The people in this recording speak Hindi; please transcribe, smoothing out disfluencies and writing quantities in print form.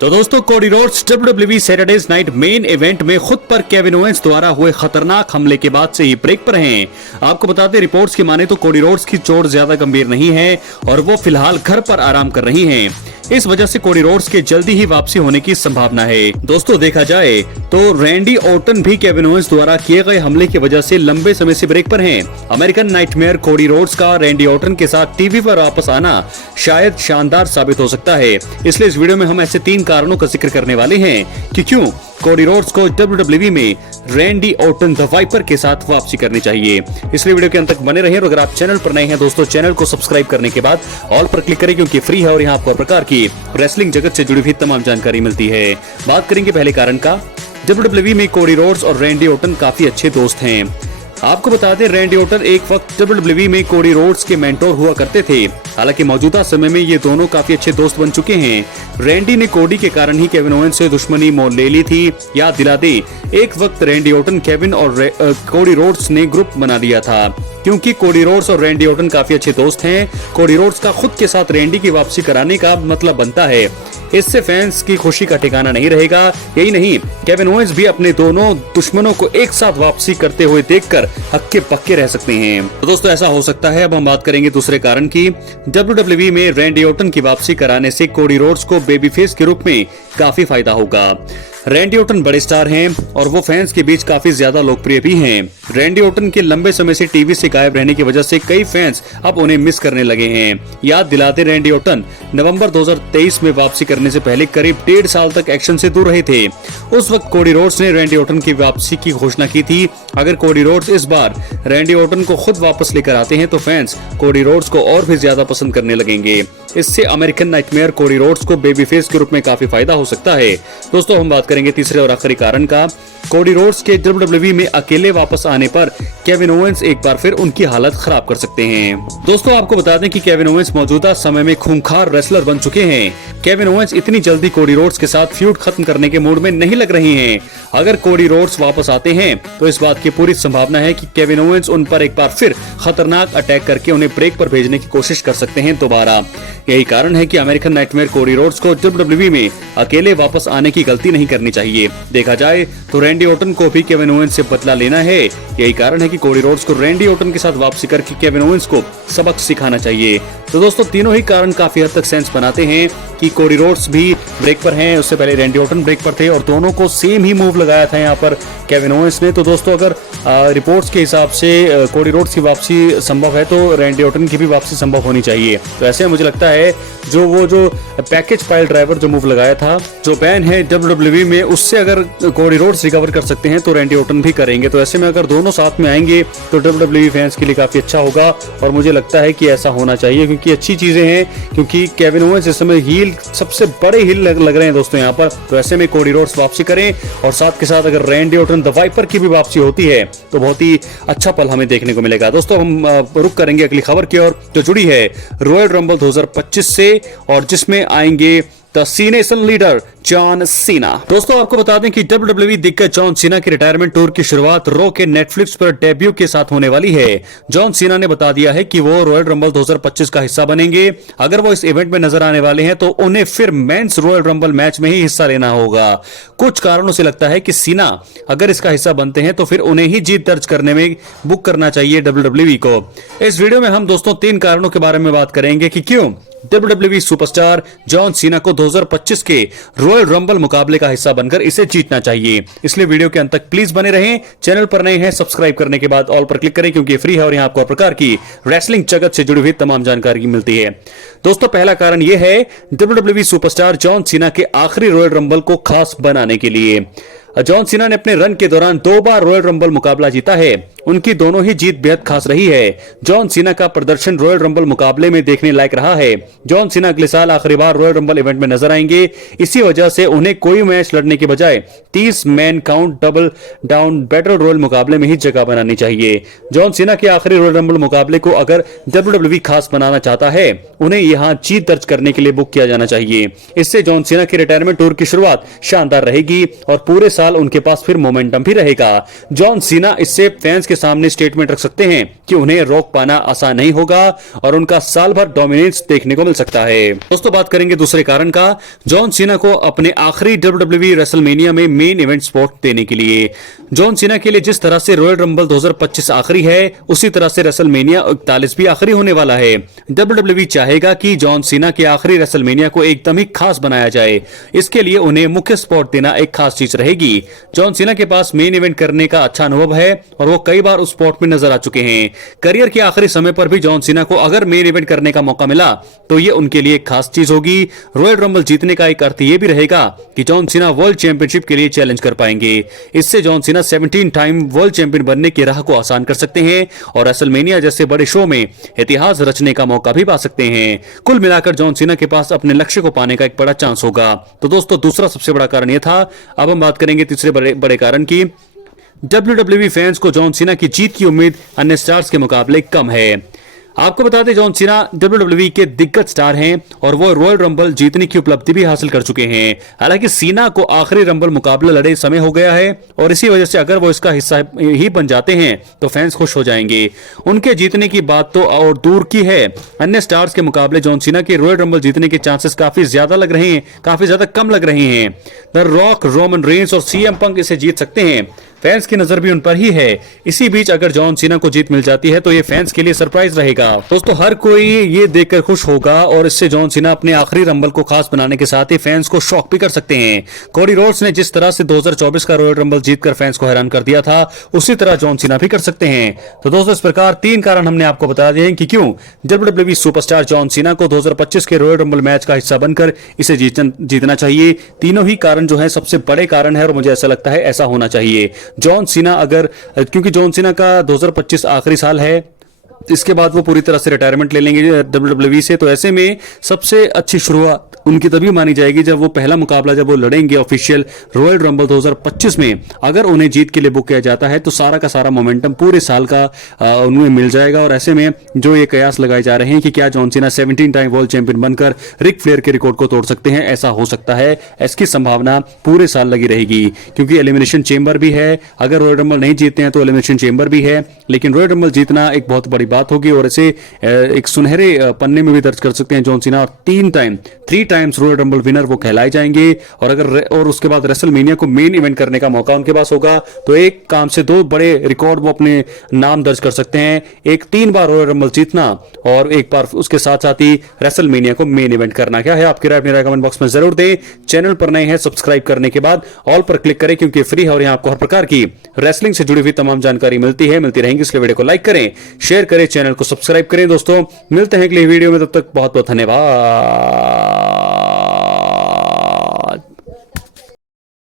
तो दोस्तों Cody Rhodes WWE Saturdays night main event में खुद पर केविन ओवेंस द्वारा हुए खतरनाक हमले के बाद से ही ब्रेक पर हैं। आपको बता दें रिपोर्ट्स की माने तो कोडी रोड्स की चोट ज्यादा गंभीर नहीं है और वो फिलहाल घर पर आराम कर रही हैं। इस वजह से कोडी रोड्स के जल्दी ही वापसी होने की संभावना है। दोस्तों देखा जाए तो रैंडी ऑर्टन भी केविन ओवेंस द्वारा किए गए हमले की वजह से लंबे समय से ब्रेक पर हैं। अमेरिकन नाइटमेयर कोडी रोड्स का रैंडी ऑर्टन के साथ टीवी पर वापस आना शायद शानदार साबित हो सकता है। इसलिए इस वीडियो में हम ऐसे 3 कारणों का जिक्र करने वाले हैं कि क्यों कोडी रोड्स को WWE में रैंडी ऑर्टन द वाइपर के साथ वापसी करनी चाहिए। इसलिए वीडियो के अंत तक बने रहिए और अगर आप चैनल पर नए हैं दोस्तों चैनल को सब्सक्राइब करने के बाद ऑल पर क्लिक करें क्योंकि फ्री है और यहाँ आपको हर प्रकार की रेसलिंग जगत से जुड़ी हुई तमाम जानकारी मिलती है। बात करेंगे पहले कारण का। WWE में कोडी रोड्स और रैंडी ऑर्टन काफी अच्छे दोस्त हैं। आपको बता दें रैंडी ऑर्टन एक वक्त WWE में कोडी रोड्स के मेंटोर हुआ करते थे। हालांकि मौजूदा समय में ये दोनों काफी अच्छे दोस्त बन चुके हैं। रैंडी ने कोडी के कारण ही केविन ओवेंस से दुश्मनी मोल ले ली थी। याद दिला दे एक वक्त रैंडी ऑर्टन केविन और कोडी रोड्स ने ग्रुप बना लिया था। क्योंकि कोडी रोड्स और रैंडी ऑर्टन काफी अच्छे दोस्त हैं, कोडी रोड्स का खुद के साथ रैंडी की वापसी कराने का मतलब बनता है। इससे फैंस की खुशी का ठिकाना नहीं रहेगा। यही नहीं केविन ओवेंस भी अपने दोनों दुश्मनों को एक साथ वापसी करते हुए देखकर हक्के पक्के रह सकते हैं। तो दोस्तों ऐसा हो सकता है। अब हम बात करेंगे दूसरे कारण की। WWE में रैंडी ऑर्टन की वापसी कराने से कोडी रोड्स को बेबी फेस के रूप में काफी फायदा होगा। रैंडी ऑर्टन बड़े स्टार हैं और वो फैंस के बीच काफी ज्यादा लोकप्रिय भी हैं। रैंडी ऑर्टन के लंबे समय से टीवी से गायब रहने की वजह से कई फैंस अब उन्हें मिस करने लगे हैं। याद दिलाते रैंडी ऑर्टन नवंबर 2023 में वापसी करने से पहले करीब 1.5 साल तक एक्शन से दूर रहे थे। उस वक्त कोडी रोड्स ने रैंडी ऑर्टन की वापसी की घोषणा की थी। अगर कोडी रोड्स इस बार रैंडी ऑर्टन को खुद वापस लेकर आते हैं तो फैंस कोडी रोड्स को और भी ज्यादा पसंद करने लगेंगे। इससे अमेरिकन नाइटमेयर कोडी रोड्स को बेबी फेस के रूप में काफी फायदा हो सकता है। दोस्तों हम बात करेंगे तीसरे और आखिरी कारण का। कोडी रोड्स के WWE में अकेले वापस आने पर केविन ओवेंस एक बार फिर उनकी हालत खराब कर सकते हैं। दोस्तों आपको बता दें कि केविन ओवेंस मौजूदा समय में खूंखार रेसलर बन चुके हैं। केविन ओवेंस इतनी जल्दी कोडी रोड्स के साथ फ्यूड खत्म करने के मूड में नहीं लग रहे हैं। अगर कोडी रोड्स वापस आते हैं तो इस बात की पूरी संभावना है कि केविन ओवेंस उन पर एक बार फिर खतरनाक अटैक करके उन्हें ब्रेक पर भेजने की कोशिश कर सकते हैं दोबारा। यही कारण है कि अमेरिकन नाइटमेयर कोडी रोड्स को WWE में अकेले वापस आने की गलती नहीं करनी चाहिए। देखा जाए तो रैंडी ऑर्टन को भी केविन ओवेंस से बदला लेना है। यही कारण है कि कोडी रोड्स को रैंडी ऑर्टन के साथ वापसी करके केविन ओवेंस को सबक सिखाना चाहिए। तो दोस्तों तीनों ही कारण काफी हद तक सेंस बनाते हैं कि कोडी रोड्स भी ब्रेक पर हैं। उससे पहले रैंडी ऑर्टन ब्रेक पर थे और दोनों को सेम ही मूव लगाया था यहाँ पर केविन ओवेंस ने। तो दोस्तों अगर रिपोर्ट्स के हिसाब से कोडी रोड्स की वापसी संभव है तो रैंडी ऑर्टन की भी वापसी संभव होनी चाहिए। तो ऐसे मुझे लगता है जो पैकेज पाइल ड्राइवर जो मूव लगाया था, जो बैन है WWE में, उससे अगर कोडी रोड्स रिकवर कर सकते हैं तो रैंडी ऑर्टन भी करेंगे। तो ऐसे में अगर दोनों साथ में आएंगे तो WWE फैंस के लिए काफी अच्छा होगा और मुझे लगता है कि ऐसा होना चाहिए क्योंकि अच्छी चीजें हैं। क्योंकि केविन ओवेंस इस समय हील सबसे बड़े हील लग रहे हैं दोस्तों यहाँ पर। तो ऐसे में कोडी रोड्स वापसी करें और साथ के साथ अगर रैंडी ऑर्टन द वाइपर की भी वापसी होती है तो बहुत ही अच्छा पल हमें देखने को मिलेगा। दोस्तों हम रुक करेंगे अगली खबर की ओर जो जुड़ी है रॉयल रंबल 2025 से और जिसमें आएंगे द सीनेशन लीडर जॉन सीना। दोस्तों आपको बता दें कि WWE दिग्गज जॉन सीना की रिटायरमेंट टूर की शुरुआत रॉ के नेटफ्लिक्स पर डेब्यू के साथ होने वाली है। जॉन सीना ने बता दिया है कि वो रॉयल रंबल 2025 का हिस्सा बनेंगे। अगर वो इस इवेंट में नजर आने वाले हैं तो उन्हें फिर मेंस रॉयल रंबल मैच में ही हिस्सा लेना होगा। कुछ कारणों से लगता है कि सीना अगर इसका हिस्सा बनते हैं तो फिर उन्हें ही जीत दर्ज करने में बुक करना चाहिए WWE को। इस वीडियो में हम दोस्तों 3 कारणों के बारे में बात करेंगे कि क्यों WWE सुपरस्टार जॉन सीना को 2025 के रॉयल रंबल मुकाबले का हिस्सा बनकर इसे जीतना चाहिए। इसलिए वीडियो के अंत तक प्लीज बने रहें। चैनल पर नए हैं सब्सक्राइब करने के बाद ऑल पर क्लिक करें क्योंकि फ्री है और यहाँ आपको हर प्रकार की रेसलिंग जगत से जुड़ी हुई तमाम जानकारी मिलती है। दोस्तों पहला कारण यह है WWE सुपरस्टार जॉन सीना के आखिरी रॉयल रंबल को खास बनाने के लिए। जॉन सीना ने अपने रन के दौरान 2 बार रॉयल रंबल मुकाबला जीता है। उनकी दोनों ही जीत बेहद खास रही है। जॉन सीना का प्रदर्शन रॉयल रंबल मुकाबले में देखने लायक रहा है। जॉन सीना अगले साल आखिरी बार रॉयल रंबल इवेंट में नजर आएंगे। इसी वजह से उन्हें कोई मैच लड़ने के बजाय 30 man count double down battle royal मुकाबले में ही जगह बनानी चाहिए। जॉन सीना के आखिरी रॉयल रंबल मुकाबले को अगर WWE खास बनाना चाहता है उन्हें यहां जीत दर्ज करने के लिए बुक किया जाना चाहिए। इससे जॉन सीना की रिटायरमेंट टूर की शुरुआत शानदार रहेगी और पूरे साल साल उनके पास फिर मोमेंटम भी रहेगा। जॉन सीना इससे फैंस के सामने स्टेटमेंट रख सकते हैं कि उन्हें रोक पाना आसान नहीं होगा और उनका साल भर डोमिनेंस देखने को मिल सकता है। दोस्तों बात करेंगे दूसरे कारण का, जॉन सीना को अपने आखिरी WWE रेसलमेनिया में मेन इवेंट स्पॉट देने के लिए। जॉन सीना के लिए जिस तरह से रॉयल रंबल 2025 आखिरी है, उसी तरह से रेसलमेनिया 41 भी आखिरी होने वाला है। WWE चाहेगा कि जॉन सीना के आखिरी रेसलमेनिया को एकदम ही खास बनाया जाए। इसके लिए उन्हें मुख्य स्पॉट देना एक खास चीज रहेगी। जॉन सीना के पास मेन इवेंट करने का अच्छा अनुभव है और वो कई बार उस स्पॉट में नजर आ चुके हैं। करियर के आखिरी समय पर भी जॉन सीना को अगर मेन इवेंट करने का मौका मिला तो ये उनके लिए एक खास चीज होगी। रॉयल रंबल जीतने का एक अर्थ ये भी रहेगा कि जॉन सीना वर्ल्ड चैंपियनशिप के लिए चैलेंज कर पाएंगे। इससे John Cena 17 time world champion बनने की राह को आसान कर सकते हैं और रेसलमेनिया जैसे बड़े शो में इतिहास रचने का मौका भी पा सकते हैं। कुल मिलाकर जॉन सीना के पास अपने लक्ष्य को पाने का एक बड़ा चांस होगा। तो दोस्तों दूसरा सबसे बड़ा कारण यह था। अब हम बात करेंगे तीसरे बड़े कारण की। WWE फैंस को जॉन सीना की जीत की उम्मीद अन्य स्टार्स के मुकाबले कम है। आपको बता दें जॉन सीना WWE के दिग्गज स्टार हैं और वो रॉयल रंबल जीतने की उपलब्धि भी हासिल कर चुके हैं। हालांकि सीना को आखिरी रंबल मुकाबला लड़े समय हो गया है और इसी वजह से अगर वो इसका हिस्सा ही बन जाते हैं तो फैंस खुश हो जाएंगे। उनके जीतने की बात तो और दूर की है, अन्य स्टार्स के मुकाबले जॉन सीना के रॉयल रंबल जीतने के चांसेस काफी ज्यादा लग रहे हैं, काफी ज्यादा कम लग रहे हैं। द रॉक, रोमन रेंस और CM पंक इसे जीत सकते हैं। फैंस की नजर भी उन पर ही है। इसी बीच अगर जॉन सीना को जीत मिल जाती है तो ये फैंस के लिए सरप्राइज रहेगा। दोस्तों हर कोई ये देखकर खुश होगा और इससे जॉन सीना अपने आखिरी रंबल को खास बनाने के साथ ही फैंस को शॉक भी कर सकते हैं। कोडी रोड्स ने जिस तरह से 2024 का रॉयल रंबल जीतकर फैंस को हैरान कर दिया था, उसी तरह जॉन सीना भी कर सकते हैं। तो दोस्तों इस प्रकार 3 कारण हमने आपको बता दिए कि क्यों WWE सुपरस्टार जॉन सीना को 2025 के रॉयल रंबल मैच का हिस्सा बनकर इसे जीतना चाहिए। तीनों ही कारण जो है सबसे बड़े कारण है और मुझे ऐसा लगता है ऐसा होना चाहिए। जॉन सीना क्योंकि जॉन सीना का 2025 आखिरी साल है, इसके बाद वो पूरी तरह से रिटायरमेंट ले लेंगे WWE से। तो ऐसे में सबसे अच्छी शुरुआत उनकी तभी मानी जाएगी जब वो पहला मुकाबला जब वो लड़ेंगे ऑफिशियल रॉयल रंबल 2025 में, अगर उन्हें जीत के लिए बुक किया जाता है तो सारा का सारा मोमेंटम पूरे साल का उन्हें मिल जाएगा। और ऐसे में जो ये कयास लगाए जा रहे हैं कि क्या John Cena 17 time world champion बनकर रिक फ्लेयर के रिकॉर्ड को तोड़ सकते हैं, ऐसा हो सकता है। इसकी संभावना पूरे साल लगी रहेगी क्योंकि एलिमिनेशन चेंबर भी है। अगर रॉयल रंबल नहीं जीतते हैं तो एलिमिनेशन चेंबर भी है, लेकिन रॉयल रंबल जीतना एक बहुत बड़ी बात होगी और इसे एक सुनहरे पन्ने में भी दर्ज कर सकते हैं जॉन सीना। और 3 टाइम्स रॉयल रंबल विनर वो कहलाए जाएंगे। और उसके बाद रेसलमेनिया को मेन इवेंट करने का मौका उनके पास होगा। तो एक काम से 2 बड़े रिकॉर्ड वो अपने नाम दर्ज कर सकते हैं, एक 3 बार रॉयल रंबल जीतना और एक बार उसके साथ साथ ही रेसलमेनिया को मेन इवेंट करना। क्या है आपकी राय? अपनी राय कमेंट बॉक्स में जरूर दें। चैनल पर नए हैं सब्सक्राइब करने के बाद ऑल पर क्लिक करें क्योंकि फ्री है और यहां आपको हर प्रकार की रेसलिंग से जुड़ी हुई तमाम जानकारी मिलती रहेंगी। इसलिए वीडियो को लाइक करें, शेयर करें, चैनल को सब्सक्राइब करें। दोस्तों मिलते हैं अगली वीडियो में, तब तक बहुत बहुत धन्यवाद।